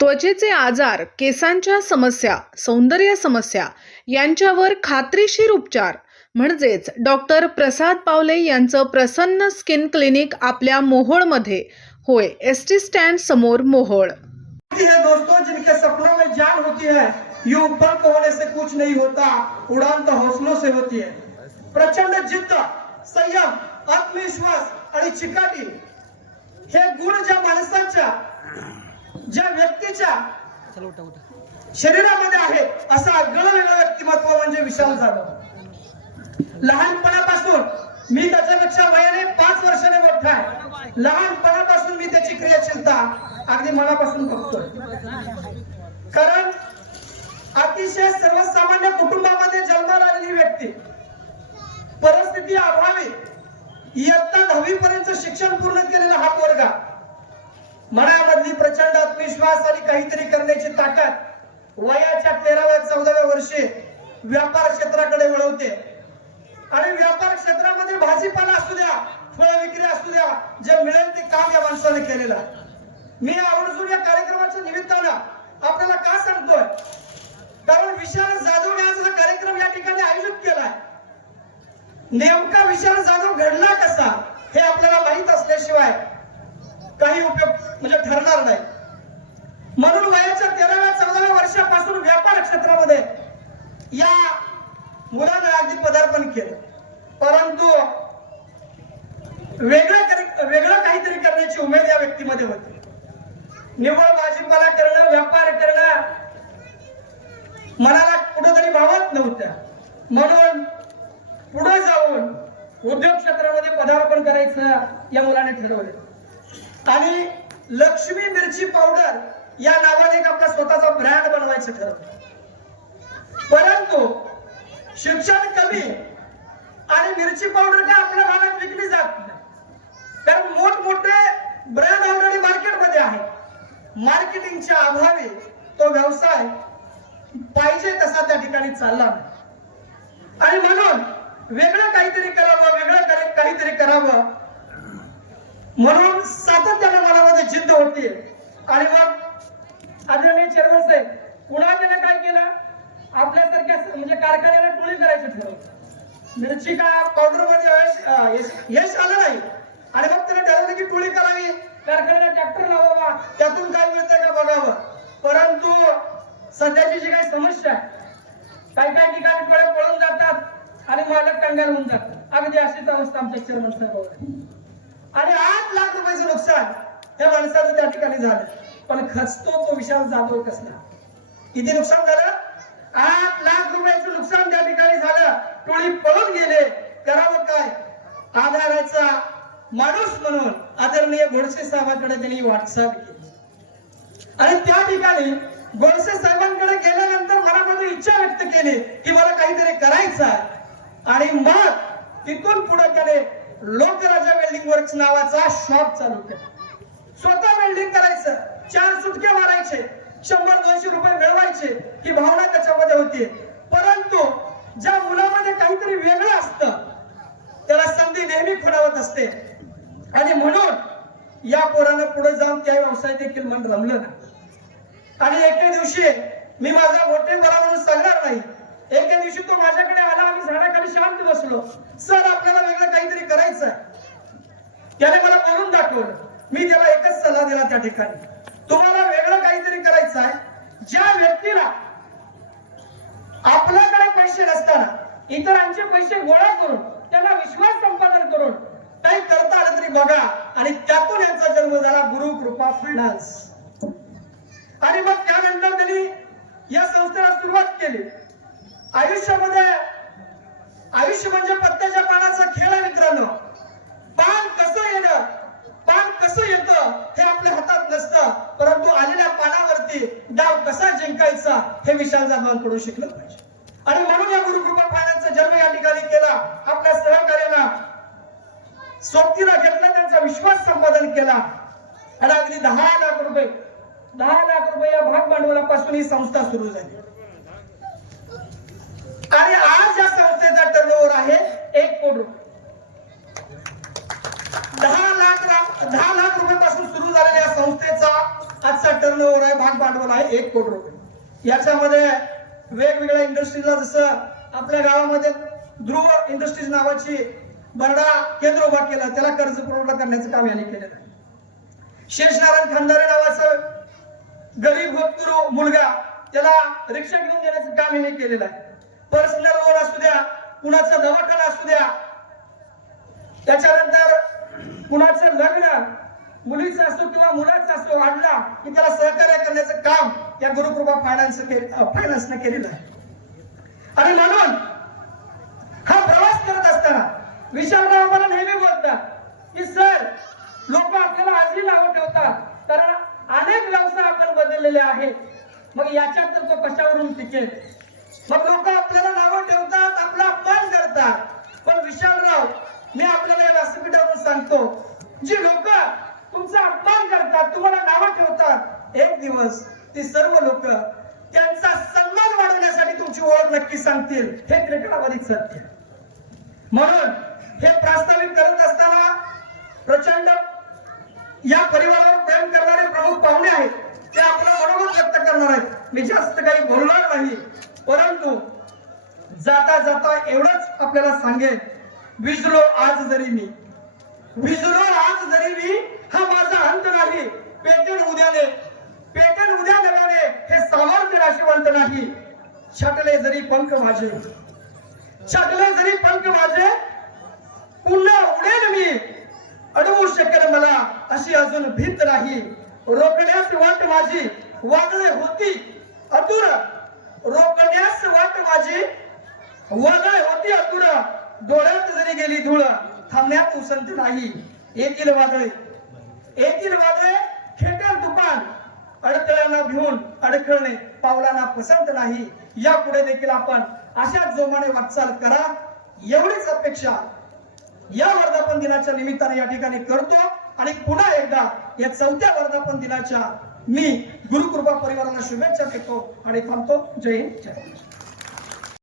त्वचेचे आजार, केसांच्या समस्या, सौंदर्य समस्या यांच्यावर खात्रीशीर उपचार म्हणजेच डॉक्टर प्रसाद पावले यांचं प्रसन्न स्किन क्लिनिक आपल्या मोहोळमध्ये होय. एसटी स्टँड समोर मोहोळ. है दोस्तों, जिनके सपनों में जान होती है, ये ऊपर को होने से कुछ नहीं होता, उड़ान तो हौसलों से होती है. प्रचंड जिद्द, संयम, आत्मविश्वास आणि चिकाटी हे गुण ज्या माणसाच्या, ज्या व्यक्तीच्या शरीरामध्ये आहे, असं आगळं वेगळं व्यक्तिमत्व म्हणजे विशाल जाधव. लहानपणापासून मी त्याच्यापेक्षा वयाने 5 वर्षाने मोठा आहे. लहानपणापासून मी त्याची क्रियाशीलता अगदी मनापासून बघतोय. कारण अतिशय सर्वसामान्य कुटुंबामध्ये जन्माला आलेली व्यक्ती, परिस्थिती अभावी इयत्ता 10वी पर्यंत शिक्षण पूर्ण केलेला हा पोरगा, मनामधली प्रचंड आत्मविश्वास आणि काहीतरी करण्याची ताकद वयाच्या 13व्या-14व्या वर्षी व्यापार क्षेत्राकडे वळवते. आणि व्यापार क्षेत्रामध्ये भाजीपाला असू द्या, फळ विक्री असू द्या, जे मिळेल ते काम या माणसाने केलेलं आहे. मी आवर्जून या कार्यक्रमाच्या निमित्तानं आपल्याला का सांगतोय, कारण विशाल जाधवने आज हा कार्यक्रम या ठिकाणी आयोजित केलाय. नेमका विशाल जाधव घडला कसा हे आपल्याला माहित असल्याशिवाय काही उपयोग म्हणजे ठरणार नाही. म्हणून वयाच्या 13व्या-14व्या वर्षापासून व्यापार क्षेत्रामध्ये या मुलानं अगदी पदार्पण केलं. परंतु वेगळं काहीतरी करण्याची उमेद या व्यक्तीमध्ये होती. निव्वळ भाजीपाला करणं, व्यापार करणं मनाला कुठेतरी भावत नव्हत्या. म्हणून पुढे जाऊन उद्योग क्षेत्रामध्ये पदार्पण करायचं या मुलाने ठरवलं. आणि लक्ष्मी मिरची पावडर या नावाने एक आपला स्वतःचा ब्रँड बनवायचं ठरवलं. परंतु शिक्षण कमी आणि मिरची पावडर काय आपल्या भागात विकली जात नाही, कारण मोठमोठे ब्रँड ऑलरेडी मार्केटमध्ये आहेत. मार्केटिंगच्या अभावी तो व्यवसाय पाहिजे तसा त्या ठिकाणी चालला नाही. आणि म्हणून वेगळं काहीतरी करावं म्हणून सातत्याने मनामध्ये जिद्द होती. आणि मग आदरणीय चेअरमन साहेब कुणाला काय केलं, आपल्यासारख्या म्हणजे कारखान्याला टोळी करायचं ठरवलं. मिरची का पावडर मध्ये यश आलं नाही आणि मग त्याने ठरवलं की टोळी करावी, कारखान्याला ट्रॅक्टर लावावा, त्यातून काय मिळतंय का बघावं. परंतु सध्याची जी काही समस्या आहे, काही ठिकाणी पळून जातात आणि मालक कंगाल होऊन जातात. अगदी अशीच अवस्था आमच्या चेअरमन साहेबांवर. आणि 8 लाख रुपयाचं नुकसान या माणसाचं त्या ठिकाणी झालं. पण खचतो तो विशाल जाधव कसला. किती नुकसान झालं? 8 लाख रुपयाचं नुकसान त्या ठिकाणी झालं. टोळी पळून गेले. करावं काय? आधाराचा माणूस म्हणून आदरणीय गोडसे साहेबांकडे त्यांनी वाटचाल केली. आणि त्या ठिकाणी गोडसे साहेबांकडे गेल्यानंतर मनामध्ये इच्छा व्यक्त केली की मला काहीतरी करायचं आहे. आणि मग तिथून पुढे त्याने लोकराजा वेल्डिंग वर्क्स नावाचा शॉप चालू केला. स्वतः वेल्डिंग करायचं, 4 सुटके मारायचे, 100-200 रुपये मिळवायचे ही भावना त्याच्यामध्ये होती. परंतु ज्या मुलामध्ये काहीतरी वेगळं असतं त्याला संधी नेहमी खुणावत असते. आणि म्हणून या पोरानं पुढे जाऊन त्या व्यवसाय देखील मन रमलं ना. आणि एके दिवशी मी माझा मोठेपणा म्हणून सांगणार नाही, एके दिवशी तो माझ्याकडे आला. आम्ही झाडाखाली शांत बसलो. सर आपल्याला वेगळं काहीतरी करायचं आहे. त्याने मला बोलून दाखवलं. मी त्याला एकच सल्ला दिला त्या ठिकाणी, तुम्हाला वेगळं काहीतरी करायचं आहे. ज्या व्यक्तीला आपल्याकडे पैसे नसताना इतरांचे पैसे गोळा करून त्यांना विश्वास संपादन करून काही करता आलं तरी बघा. आणि त्यातून यांचा जन्म झाला गुरु कृपा फायनान्स. आणि मग त्यानंतर त्यांनी या संस्थेला सुरुवात केली. आयुष्य म्हणजे पत्त्याच्या पानाचा खेळ आहे मित्रांनो. पान कसं येतं हे आपल्या हातात नसतं, परंतु आलेल्या पानावरती डाव कसा जिंकायचा हे विशाल जाधवांकडून शिकलं पाहिजे. आणि म्हणून या गुरुकृपा फायनान्सचा जन्म या ठिकाणी केला. आपल्या सहकार्याला सोबतीला घेतला, त्यांचा विश्वास संपादन केला. आणि अगदी 10 लाख रुपये या भाग भांडवलापासून ही संस्था सुरू झाली. आणि आज या संस्थेचा टर्नओव्हर आहे 1 कोटी रुपये. 10 लाख रुपयापासून सुरू झालेल्या संस्थेचा आजचा टर्नओव्हर आहे, भाग भांडवल आहे 1 कोटी रुपये. याच्यामध्ये वेगवेगळ्या इंडस्ट्रीजला, जसं आपल्या गावामध्ये ध्रुव इंडस्ट्रीज नावाची बरडा केंद्र उभा केला, त्याला कर्ज पुरवठा करण्याचं काम यांनी केलेलं आहे. शेषनारायण खंदारे नावाचं गरीब होतकरू मुलगा, त्याला रिक्षा घेऊन देण्याचं काम यांनी केलेलं आहे. पर्सनल लोन असू द्या, कुणाचा दवाखाना असू द्या, त्याच्यानंतर कुणाचं लग्न मुलीचं असो किंवा मुलाचं असो वाढला की त्याला सहकार्य करण्याचं काम या गुरुकृपा फायनान्सने केलेलं आहे. आणि म्हणून हा प्रवास करत असताना विशालराव आम्हाला नेहमी बोलतात की सर, लोक आपल्याला आजही नावं ठेवतात, कारण अनेक व्यवसाय आपण बदललेले आहेत, मग याच्यात तर तो कशावरून टिकेल. मग लोक आपल्याला नावं ठेवतात, आपला अपमान करतात, पण विशालराव, मी आपल्याला या व्यासपीठावरून सांगतो, जी लोक तुमचा अपमान करतात, तुम्हाला नावं ठेवतात, एक दिवस ती सर्व लोक त्यांचा सन्मान वाढवण्यासाठी तुमची ओळख नक्की सांगतील. हे त्रिकणावरीच सत्य. म्हणून हे प्रास्ताविक करत असताना प्रचंड या परिवारावर प्रेम करणारे प्रमुख पाहुणे आहेत, ते आपलं मनोगत व्यक्त करणार आहेत. मी जास्त काही बोलणार नाही, परंतु जाता जाता एवढंच आपल्याला सांगेन, विजलो आज जरी मी, विजलो आज जरी मी, हा माझा अंत नाही. पेटन उद्याने, पेटन उद्या नव्याने, हे सामर्थ्य नाशिवंत नाही. छाटले जरी पंख माझे, छाटले जरी पंख माझे, पुन्हा उडेल मी, अडवू शकेल मला अशी अजून भीत नाही. रोखण्यास वाट माझी वादळे होती अतुर, रोखण्यास वाट माझी वादळे होती अतुर, डोळ्यात जरी गेली धूळ, थांबण्यात उसंत नाही. येतील वादळे, येतील वादळे, खेटेल तुफान, अडथळ्यांना भिवून अडखळणे पावलांना पसंत नाही. यापुढे देखील आपण अशाच जोमाने वाटचाल करा, एवढीच अपेक्षा या वर्धापन दिनाच्या निमित्ताने या ठिकाणी करतो. आणि पुन्हा एकदा या 4थ्या वर्धापन दिनाच्या मी गुरुकृपा परिवाराला शुभेच्छा देतो आणि थांबतो. जय हिंद, जय महाराष्ट्र.